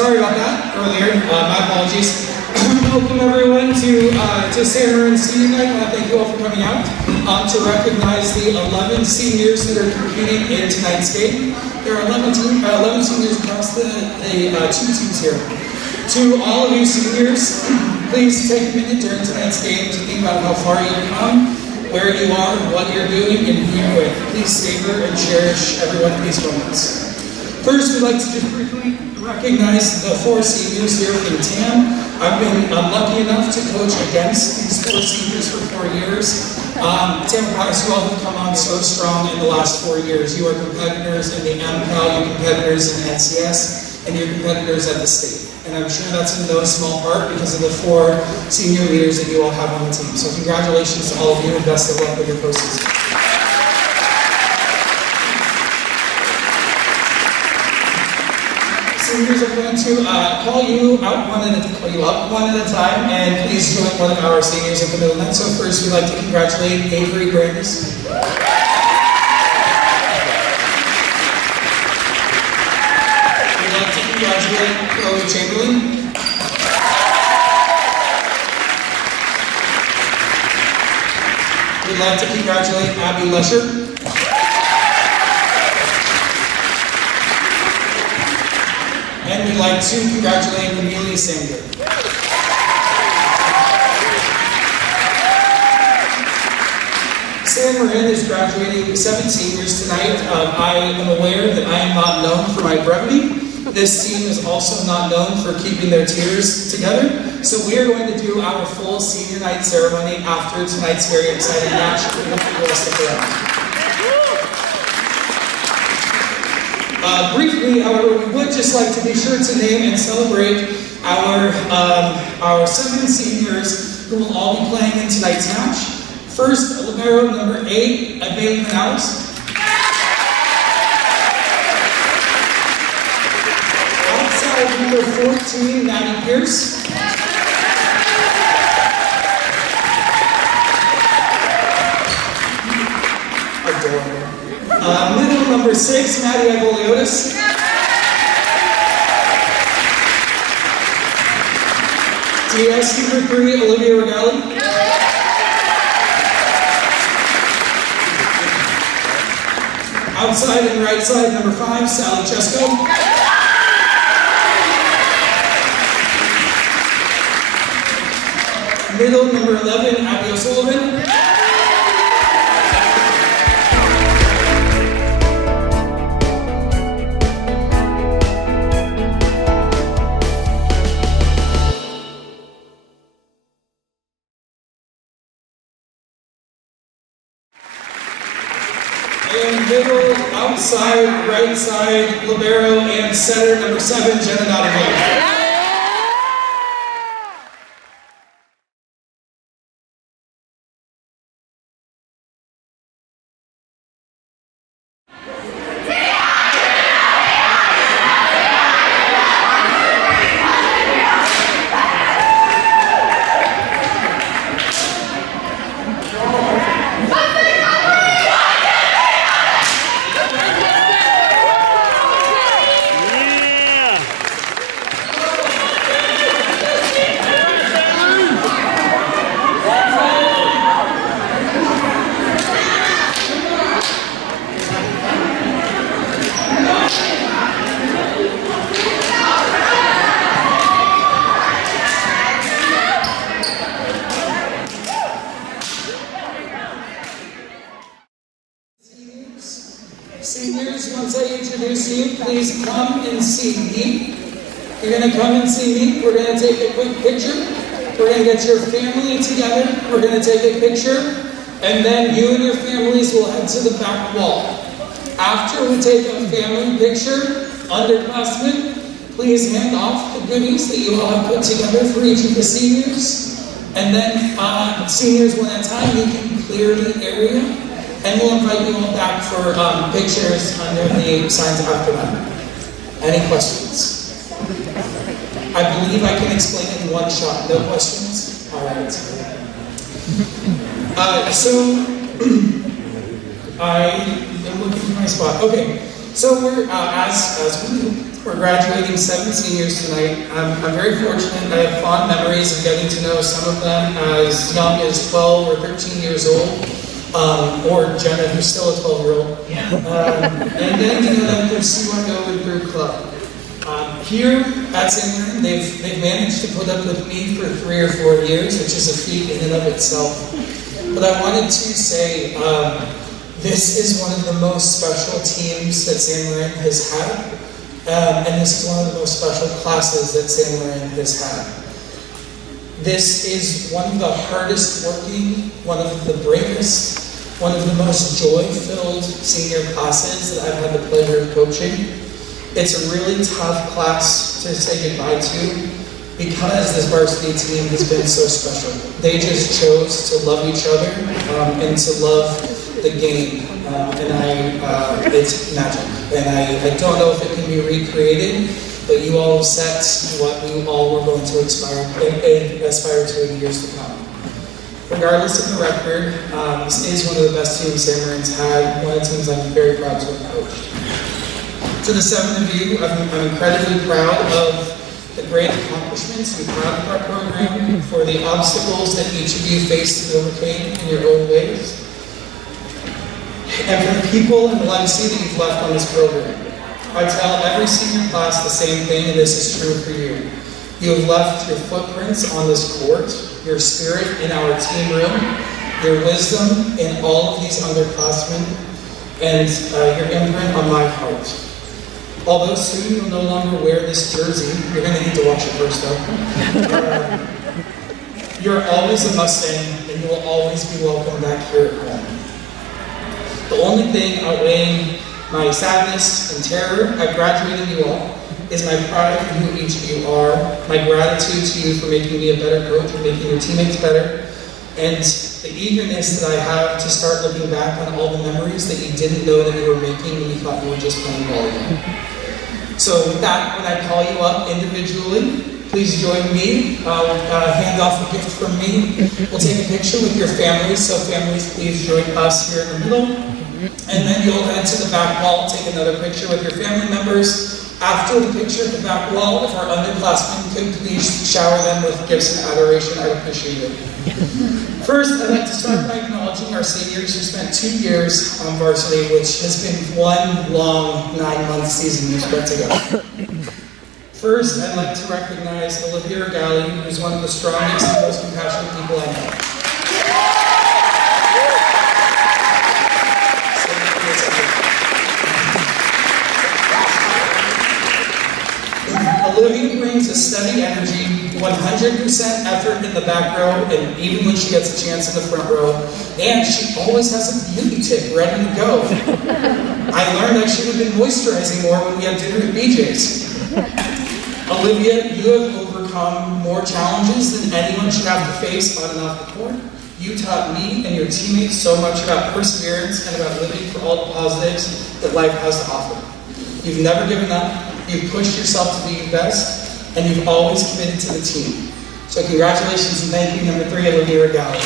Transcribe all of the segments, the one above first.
Sorry about that earlier. My apologies. Welcome everyone to San Marin Senior Night. I want to thank you all for coming out to recognize the 11 seniors that are competing in tonight's game. There are 11 seniors across the two teams here. To all of you seniors, please take a minute during tonight's game to think about how far you've come, where you are, what you're doing, and who you're with. Please savor and cherish every one of these moments. First, we'd like to just briefly recognize the 4 seniors here from TAM. I've been lucky enough to coach against these 4 seniors for 4 years. TAM products, you all have come on so strong in the last 4 years. You are competitors in the MCAL, you're competitors in NCS, and you're competitors at the state. And I'm sure that's in no small part because of the 4 senior leaders that you all have on the team. So congratulations to all of you and best of luck with your postseason. Seniors are going to call you up one at a time, and please join one of our seniors at the middle net. So first, we'd like to congratulate Avery Brandis. We'd like to congratulate Chloe Chamberlain. We'd like to congratulate Abby Lesher. And we'd like to congratulate Amelia Sanger. San Marin is graduating 7 seniors tonight. I am aware that I am not known for my brevity. This team is also not known for keeping their tears together. So we are going to do our full senior night ceremony after tonight's very exciting match. We hope you will stick around. Briefly, however, we would just like to be sure to name and celebrate our 7 seniors who will all be playing in tonight's match. First, libero number 8, Bailey Morales. Outside number 14, Maddie Pierce. Adorable. Middle number 6, Maddie Aboliotis. DS number 3, Olivia Regali. Outside and right side, number 5, Sally Chesko. Middle number 11, Abby O'Sullivan. And middle, outside, right side, libero, and center, number 7, Jenna Nottingham. Seniors, once I introduce you, please come and see me. You're going to come and see me. We're going to take a quick picture. We're going to get your family together. We're going to take a picture. And then you and your families will head to the back wall. After we take a family picture, underclassmen, please hand off the goodies that you all have put together for each of the seniors. And then seniors, one at a time, you can clear the area. And we'll invite you all back for pictures under the signs after that. Any questions? I believe I can explain it in one shot. No questions? All right. I am looking for my spot. Okay. So we're as we do. We're graduating 7 seniors tonight. I'm very fortunate. I have fond memories of getting to know some of them as young as 12 or 13 years old, or Jenna, who's still a 12-year-old, and getting to know them through C1Go and through Club. Here at St. Marin, they've managed to put up with me for 3 or 4 years, which is a feat in and of itself. But I wanted to say, this is one of the most special teams that St. Marin has had, and this is one of the most special classes that St. Marin has had. This is one of the hardest working, one of the bravest, one of the most joy-filled senior classes that I've had the pleasure of coaching. It's a really tough class to say goodbye to because this varsity team has been so special. They just chose to love each other and to love the game, it's magic. And I don't know if it can be recreated, but you all have set what we all were going to aspire to in the years to come. Regardless of the record, this is one of the best teams St. Marin's had, one of the teams I'm very proud to have coached. To the 7 of you, I'm incredibly proud of the great accomplishments and proud of our program, for the obstacles that each of you faced and overcame in your own ways, and for the people and the legacy that you've left on this program. I tell every senior class the same thing, and this is true for you. You have left your footprints on this court, your spirit in our team room, your wisdom in all of these underclassmen, and your imprint on my heart. Although soon you'll no longer wear this jersey, you're going to need to watch it first though. You're always a Mustang, and you will always be welcome back here at home. The only thing outweighing my sadness and terror at graduating you all is my pride in who each of you are, my gratitude to you for making me a better coach and making your teammates better, and the eagerness that I have to start looking back on all the memories that you didn't know that you were making when you thought you were just playing volleyball. So with that, when I call you up individually, please join me. I'll hand off a gift from me. We'll take a picture with your families, so families, please join us here in the middle. And then you'll head to the back wall, take another picture with your family members. After the picture at the back wall, if our underclassmen could please shower them with gifts and adoration, I'd appreciate it. First, I'd like to start by acknowledging our seniors who spent 2 years on varsity, which has been one long 9-month season we've put together. First, I'd like to recognize Olivia Regali, who's one of the strongest and most compassionate people I know. Olivia brings a steady energy, 100% effort in the back row, and even when she gets a chance in the front row, and she always has a beauty tip ready to go. I learned I should have been moisturizing more when we had dinner at BJ's. Olivia, you have overcome more challenges than anyone should have to face on and off the court. You taught me and your teammates so much about perseverance and about living for all the positives that life has to offer. You've never given up. You've pushed yourself to be your best, and you've always committed to the team. So congratulations and thank you, number 3, Olivia Regali.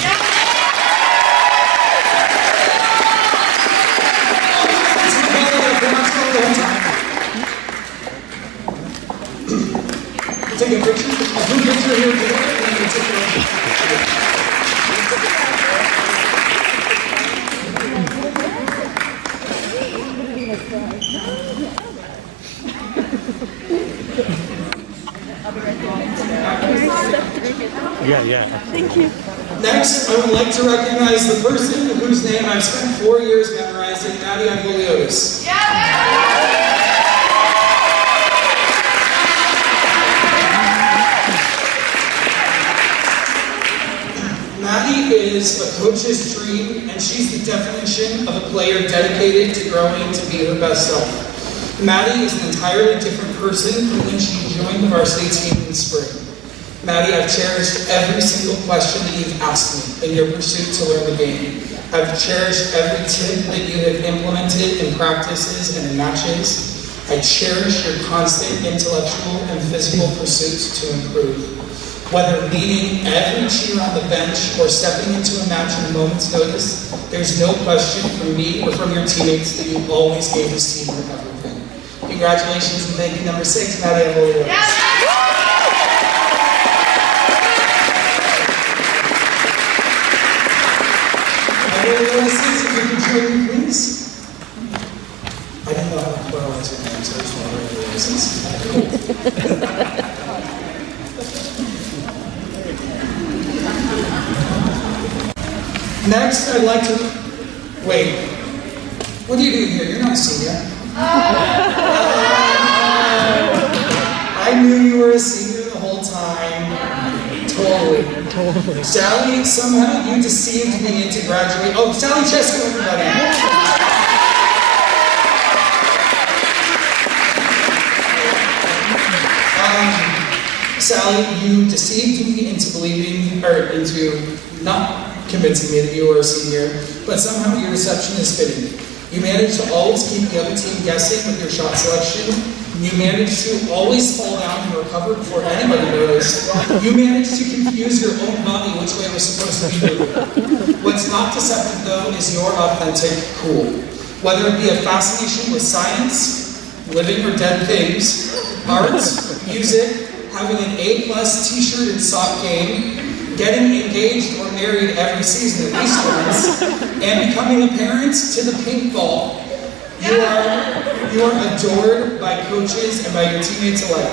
Take a picture. Who gets her here today? Yeah. Thank you. Next, I would like to recognize the person whose name I've spent 4 years memorizing, Maddie Angoliotis. Maddie is a coach's dream, and she's the definition of a player dedicated to growing to be her best self. Maddie is an entirely different person from when she joined the varsity team in the spring. Maddie, I've cherished every single question that you've asked me in your pursuit to learn the game. I've cherished every tip that you have implemented in practices and in matches. I cherish your constant intellectual and physical pursuits to improve. Whether leading every cheer on the bench or stepping into a match in a moment's notice, there's no question from me or from your teammates that you always gave this team your everything. Congratulations and thank you, number 6, Maddie Williams. I really want to see if you can join me, please. I didn't know how to was your name, so I just wanted to reasons. Next, I'd like to... Wait. What are you doing here? You're not a senior. I knew you were a senior the whole time. Totally. Sally, somehow you deceived me into graduating. Oh, Sally Chesko, everybody. Sally, you deceived me into believing, or into not convincing me that you were a senior, but somehow your deception is fitting. You managed to always keep the other team guessing with your shot selection. You managed to always fall down and recover before anybody noticed. You managed to confuse your own body which way it was supposed to be moving. What's not deceptive, though, is your authentic cool. Whether it be a fascination with science, living or dead things, arts, music, having an A+ t-shirt and sock game, getting engaged or married every season at least once, and becoming a parent to the pink ball, you are adored by coaches and by your teammates alike.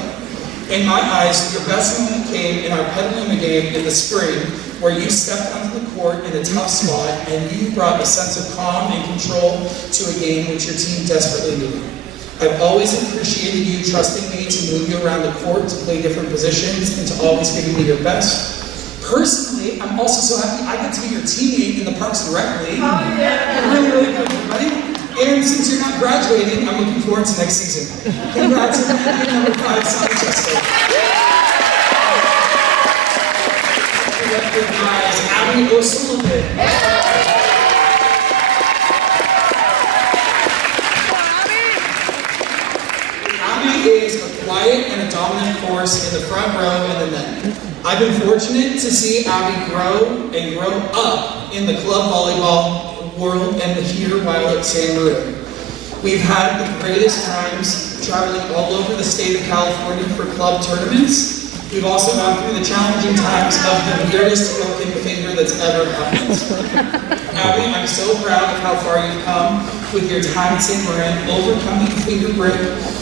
In my eyes, your best moment came in our Petaluma game in the spring, where you stepped onto the court in a tough spot and you brought a sense of calm and control to a game which your team desperately needed. I've always appreciated you trusting me to move you around the court, to play different positions, and to always giving me your best. Personally, I'm also so happy I get to be your teammate in the Parks and Rec League. Really, really good, everybody. And since you're not graduating, I'm looking forward to next season. Congrats on number 5, Sally Chesko. Recognize Abby O'Sullivan. Is a quiet and a dominant force in the front row and the net. I've been fortunate to see Abby grow and grow up in the club volleyball world and here while at San Maria. We've had the greatest times traveling all over the state of California for club tournaments. We've also gone through the challenging times of the weirdest broken finger that's ever happened. Abby, I'm so proud of how far you've come with your time at St. Marin, overcoming finger break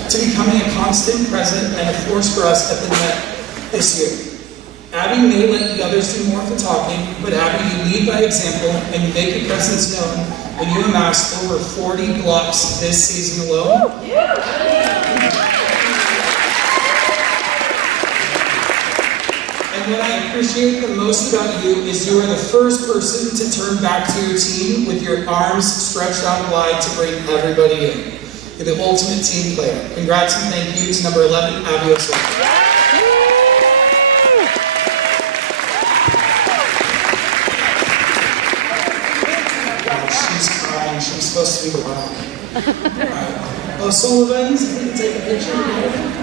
to becoming a constant present and a force for us at the net this year. Abby may let the others do more of the talking, but Abby, you lead by example and you make your presence known when you amassed over 40 blocks this season alone. And what I appreciate the most about you is you are the first person to turn back to your team with your arms stretched out wide to bring everybody in. You're the ultimate team player. Congrats and thank you to number 11, Abby O'Sullivan. She's crying. She's supposed to be the rock. Alright. O'Sullivan's, if you can take a picture together.